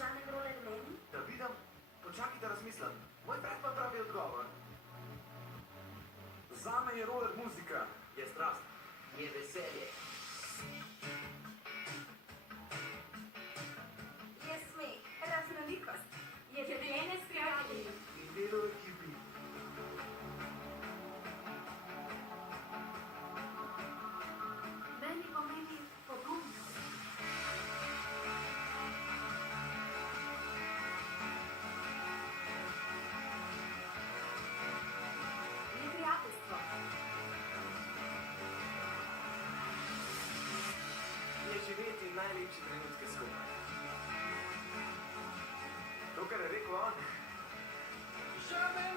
žanek roler meni? Da vidim, počakaj, da razmislim. Moj brat pa pravi odgovor. Zame je roler muzika. Je strast. Je veselje. Je smeh, raznolikost. Je življenje s prijatelji. In delo v ekipi. Meni pomeni pogumnost. Je prijateljstvo. Je živeti najlepše trenutke skupaj. To, kar je rekel on. Žamen